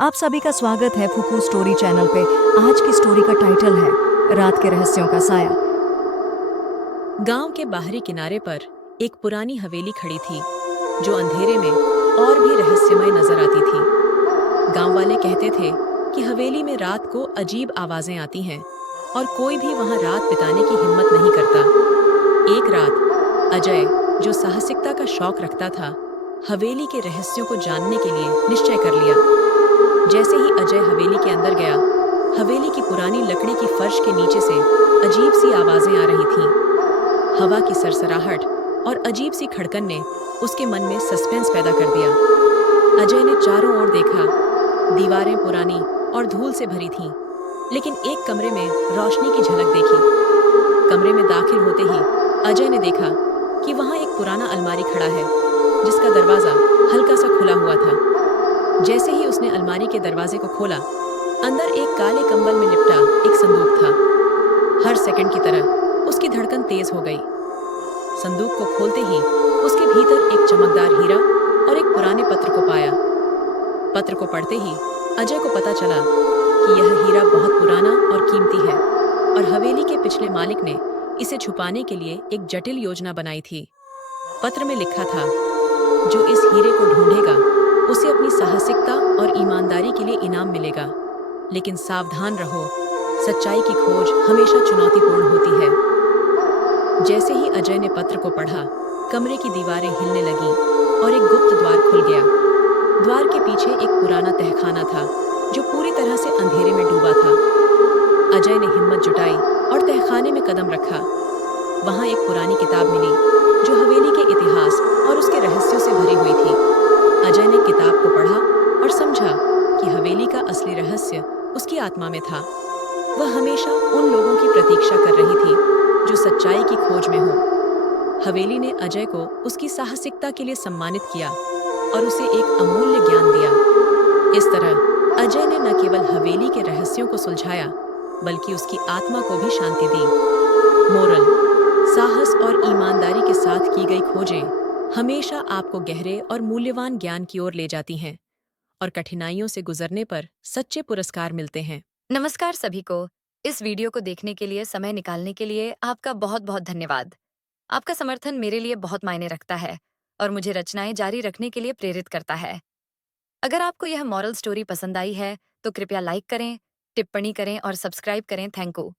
आप सभी का स्वागत है फुकू स्टोरी चैनल पे। आज की स्टोरी का टाइटल है रात के रहस्यों का साया। गांव के बाहरी किनारे पर एक पुरानी हवेली खड़ी थी जो अंधेरे में और भी रहस्यमय नजर आती थी। गांव वाले कहते थे कि हवेली में रात को अजीब आवाजें आती हैं और कोई भी वहां रात बिताने की हिम्मत नहीं करता। एक रात अजय, जो साहसिकता का शौक रखता था, हवेली के रहस्यों को जानने के लिए निश्चय कर लिया। जैसे ही अजय हवेली के अंदर गया, हवेली की पुरानी लकड़ी की फर्श के नीचे से अजीब सी आवाजें आ रही थीं। हवा की सरसराहट और अजीब सी खड़कन ने उसके मन में सस्पेंस पैदा कर दिया। अजय ने चारों ओर देखा। दीवारें पुरानी और धूल से भरी थीं, लेकिन एक कमरे में रोशनी की झलक देखी। कमरे में दाखिल होते ही अजय ने देखा कि वहां एक पुराना अलमारी खड़ा है, जिसका दरवाजा हल्का सा खुला हुआ था। जैसे ही उसने अलमारी के दरवाजे को खोला, अंदर एक काले कंबल में लिपटा एक संदूक था। हर सेकंड की तरह उसकी धड़कन तेज हो गई। संदूक को खोलते ही उसके भीतर एक चमकदार हीरा और एक पुराने पत्र को पाया। पत्र को पढ़ते ही अजय को पता चला कि यह हीरा बहुत पुराना और कीमती है और हवेली के पिछले मालिक ने इसे छुपाने के लिए एक जटिल योजना बनाई थी। पत्र में लिखा था, जो इस हीरे को ढूंढेगा उसे अपनी साहसिकता और ईमानदारी के लिए इनाम मिलेगा, लेकिन सावधान रहो, सच्चाई की खोज हमेशा चुनौतीपूर्ण होती है। जैसे ही अजय ने पत्र को पढ़ा, कमरे की दीवारें हिलने लगीं और एक गुप्त द्वार खुल गया। द्वार के पीछे एक पुराना तहखाना था जो पूरी तरह से अंधेरे में डूबा था। अजय ने हिम्मत जुटाई और तहखाने में कदम रखा। वहां एक पुरानी किताब मिली जो हवेली के इतिहास और उसके रहस्यों से भरी हुई थी। अजय ने किताब को पढ़ा और समझा कि हवेली का असली रहस्य उसकी आत्मा में था। वह हमेशा उन लोगों की प्रतीक्षा कर रही थी जो सच्चाई की खोज में हो। हवेली ने अजय को उसकी साहसिकता के लिए सम्मानित किया और उसे एक अमूल्य ज्ञान दिया। इस तरह अजय ने न केवल हवेली के रहस्यों को सुलझाया, बल्कि उसकी आत्मा को भी शांति दी। मोरल: साहस और ईमानदारी के साथ की गई खोजें हमेशा आपको गहरे और मूल्यवान ज्ञान की ओर ले जाती हैं और कठिनाइयों से गुजरने पर सच्चे पुरस्कार मिलते हैं। नमस्कार सभी को। इस वीडियो को देखने के लिए, समय निकालने के लिए आपका बहुत बहुत धन्यवाद। आपका समर्थन मेरे लिए बहुत मायने रखता है और मुझे रचनाएं जारी रखने के लिए प्रेरित करता है। अगर आपको यह मॉरल स्टोरी पसंद आई है तो कृपया लाइक करें, टिप्पणी करें और सब्सक्राइब करें। Thank you.